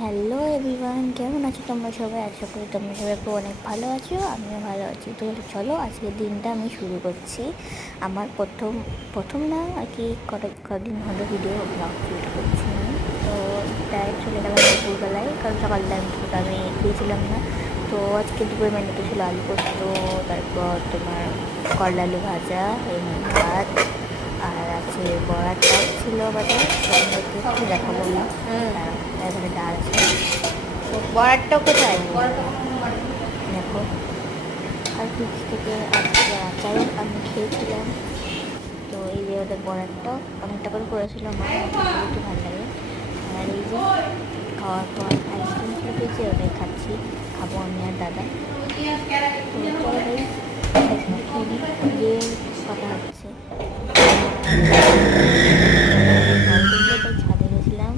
Hello everyone, কেমন আছো তোমরা সবাই? আশা করি তোমরা সবাই অনেক ভালো আছো, আমিও ভালো আছি। তো চলো আজকের দিনটা আমি শুরু করছি। আমার প্রথম প্রথম না আর কি, কদিন হলো ভিডিও ব্লগ শুট করছি আমি। তো ডাইরেক্ট চলে গেলাম দুপুরবেলায়, কারণ সকালটা আমি দিয়েছিলাম না। তো আজকে দুপুরে মেনুতে ছিল আলু পোস্ত, তারপর তোমার করলা আলু ভাজা, ভাত, আর আছে বড়ার ডাল ছিল বাজার, একটু দেখাবো না। এখানে ডাল আছে, বরাটটা কোথায়? দেখো। আর ফ্রিজ থেকে আজকে আচার আমি খেয়েছিলাম। তো এই যে ওদের বড়ারটা অনেকটা করে করেছিল মা, একটু ভালো লাগে। আর এই যে খাওয়ার পর আইসক্রিম খেয়ে পেয়েছি, ওটাই খাচ্ছি, খাবো আমি আর দাদা। তো চলো ভাই আইসক্রিম দিয়ে কথা হচ্ছে। ছাদে গেছিলাম,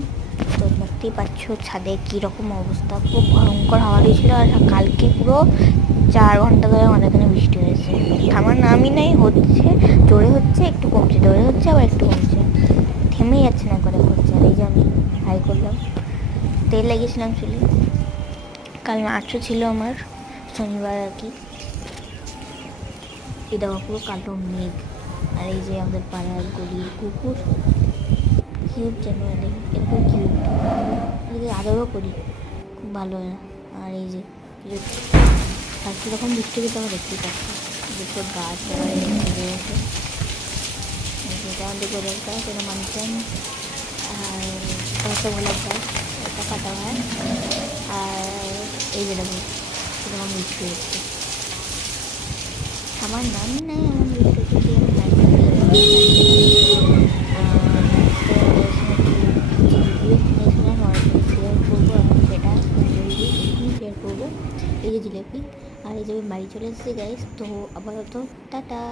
তো দেখতেই পাচ্ছ ছাদে কীরকম অবস্থা, খুব ভয়ঙ্কর হাওয়া দিয়েছিল। আর কালকে পুরো 4 ঘন্টা ধরে আমাদের এখানে বৃষ্টি হয়েছে, থামার নামই নেই, হচ্ছে জোরে হচ্ছে, একটু কমছে, জোরে হচ্ছে আবার একটু কমছে, থেমেই যাচ্ছে না করে হচ্ছে। আর এই যে আমি হাই করলাম, তেল লাগিয়েছিলাম চুলে, কাল নাচও ছিল আমার, শনিবার আর কি। এই দেখো পুরো কালো মেঘ। আর এই যে আমাদের পাড়ার গলির কুকুর, কিউট যেন এরকম কিউট, এদিকে আদরও করি, খুব ভালো হয় না। আর এই যে আর কীরকম বৃষ্টি হতে আমার দেখতেই পাচ্ছি, দুটো গাছ ভিজে গেছে। যেটা আমাদের গোলাপ গাছ, এটা মানছেন। আর রসগোলাপ গাছ, এটা কাটা হয়। আর এই যে দেখো কীরকম বৃষ্টি হচ্ছে, আমার নামই নাই, আমার বৃষ্টি দিয়ে আমি শেয়ার করবো, এবং সেটা শেয়ার করবো। এই যে জিলেপি, আর এই যে আমি বাড়ি চলে এসেছি গাইস। তো আপাতত টাটা।